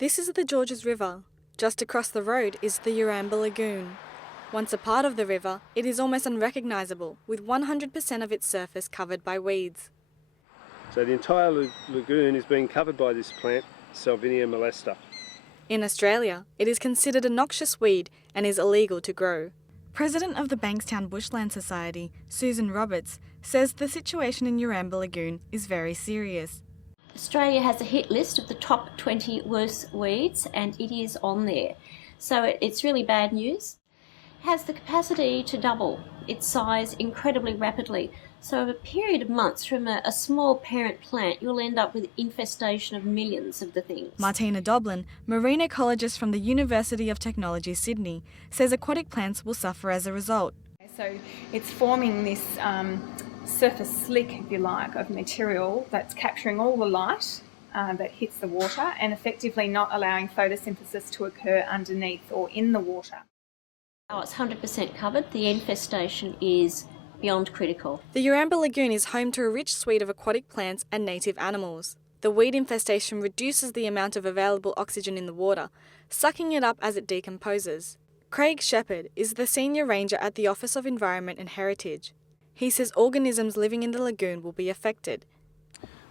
This is the Georges River. Just across the road is the Yeramba Lagoon. Once a part of the river, it is almost unrecognisable, with 100% of its surface covered by weeds. So the entire lagoon is being covered by this plant, Salvinia Molesta. In Australia, it is considered a noxious weed and is illegal to grow. President of the Bankstown Bushland Society, Susan Roberts, says the situation in Yeramba Lagoon is very serious. Australia has a hit list of the top 20 worst weeds, and it is on there. So it's really bad news. It has the capacity to double its size incredibly rapidly. So over a period of months, from a small parent plant, you'll end up with infestation of millions of the things. Martina Doblin, marine ecologist from the University of Technology, Sydney, says aquatic plants will suffer as a result. So it's forming this surface slick, if you like, of material that's capturing all the light that hits the water and effectively not allowing photosynthesis to occur underneath or in the water. Oh, it's 100% covered. The infestation is beyond critical. The Yeramba Lagoon is home to a rich suite of aquatic plants and native animals. The weed infestation reduces the amount of available oxygen in the water, sucking it up as it decomposes. Craig Shepherd is the Senior Ranger at the Office of Environment and Heritage. He says organisms living in the lagoon will be affected.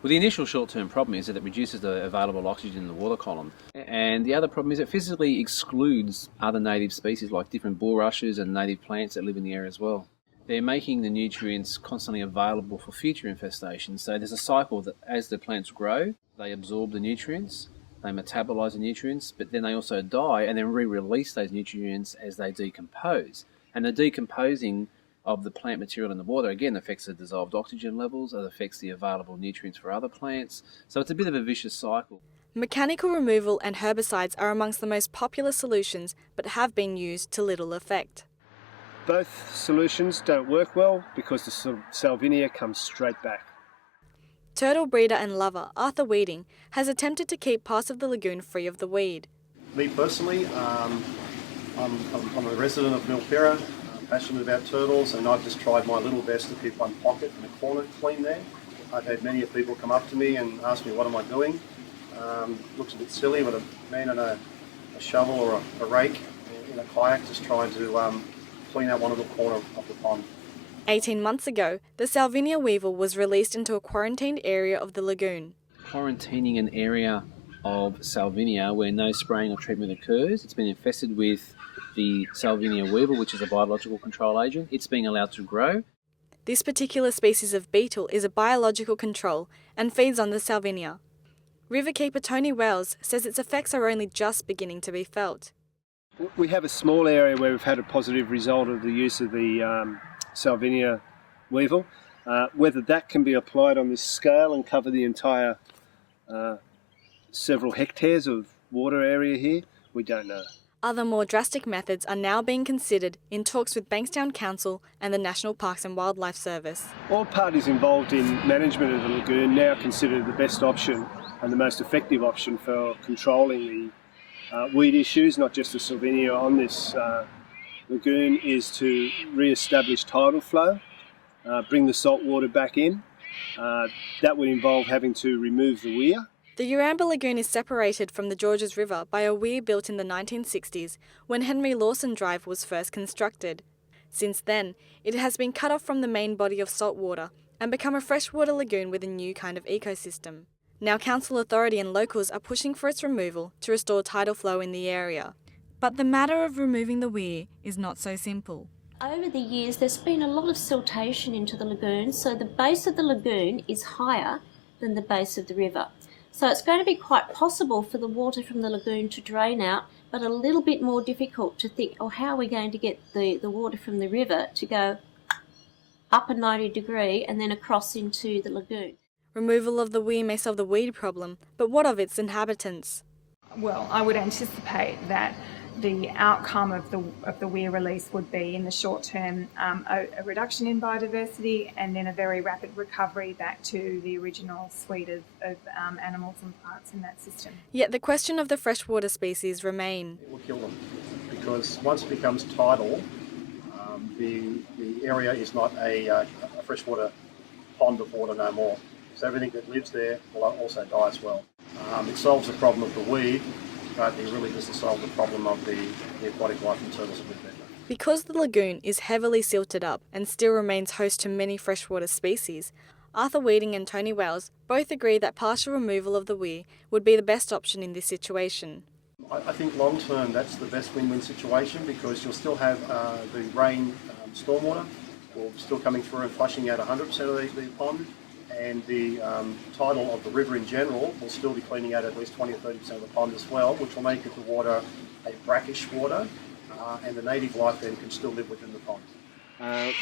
Well, the initial short-term problem is that it reduces the available oxygen in the water column. And the other problem is it physically excludes other native species like different bulrushes and native plants that live in the area as well. They're making the nutrients constantly available for future infestations. So there's a cycle that as the plants grow, they absorb the nutrients, they metabolize the nutrients, but then they also die and then re-release those nutrients as they decompose. And the decomposing of the plant material in the water again affects the dissolved oxygen levels, it affects the available nutrients for other plants. So it's a bit of a vicious cycle. Mechanical removal and herbicides are amongst the most popular solutions, but have been used to little effect. Both solutions don't work well because the Salvinia comes straight back. Turtle breeder and lover Arthur Weeding has attempted to keep parts of the lagoon free of the weed. Me personally, I'm a resident of Milpera, passionate about turtles, and I've just tried my little best to keep one pocket in a corner clean there. I've had many people come up to me and ask me what am I doing. Looks a bit silly with a man and a shovel or a rake in a kayak just trying to clean out one little corner of the pond. 18 months ago, the Salvinia weevil was released into a quarantined area of the lagoon. Quarantining an area of Salvinia where no spraying or treatment occurs. It's been infested with the Salvinia weevil, which is a biological control agent. It's being allowed to grow. This particular species of beetle is a biological control and feeds on the Salvinia. Riverkeeper Tony Wells says its effects are only just beginning to be felt. We have a small area where we've had a positive result of the use of the Salvinia weevil. Whether that can be applied on this scale and cover the entire several hectares of water area here, we don't know. Other more drastic methods are now being considered in talks with Bankstown Council and the National Parks and Wildlife Service. All parties involved in management of the lagoon now consider the best option and the most effective option for controlling the weed issues, not just the Salvinia on this lagoon, is to re-establish tidal flow, bring the salt water back in. That would involve having to remove the weir. The Yeramba Lagoon is separated from the Georges River by a weir built in the 1960s when Henry Lawson Drive was first constructed. Since then, it has been cut off from the main body of salt water and become a freshwater lagoon with a new kind of ecosystem. Now council authority and locals are pushing for its removal to restore tidal flow in the area. But the matter of removing the weir is not so simple. Over the years, there's been a lot of siltation into the lagoon, so the base of the lagoon is higher than the base of the river. So it's going to be quite possible for the water from the lagoon to drain out, but a little bit more difficult to think, oh, how are we going to get the water from the river to go up a 90 degree and then across into the lagoon. Removal of the weir may solve the weed problem, but what of its inhabitants? Well, I would anticipate that the outcome of the weir release would be, in the short term, a reduction in biodiversity and then a very rapid recovery back to the original suite of animals and plants in that system. Yet the question of the freshwater species remain. It will kill them because once it becomes tidal, the area is not a freshwater pond of water no more. So everything that lives there will also die as well. It solves the problem of the weed but it really doesn't solve the problem of the aquatic life and turtles that live there. Because the lagoon is heavily silted up and still remains host to many freshwater species, Arthur Weeding and Tony Wells both agree that partial removal of the weir would be the best option in this situation. I think long term that's the best win-win situation, because you'll still have the rain stormwater will still coming through and flushing out 100% of the pond, and the tidal of the river in general will still be cleaning out at least 20 or 30% of the pond as well, which will make the water a brackish water, and the native life then can still live within the pond.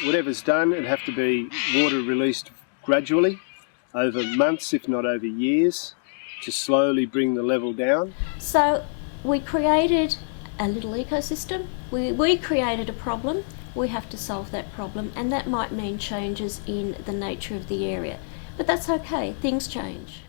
Whatever's done, it'd have to be water released gradually over months, if not over years, to slowly bring the level down. So we created a little ecosystem. We created a problem. We have to solve that problem, and that might mean changes in the nature of the area. But that's okay, things change.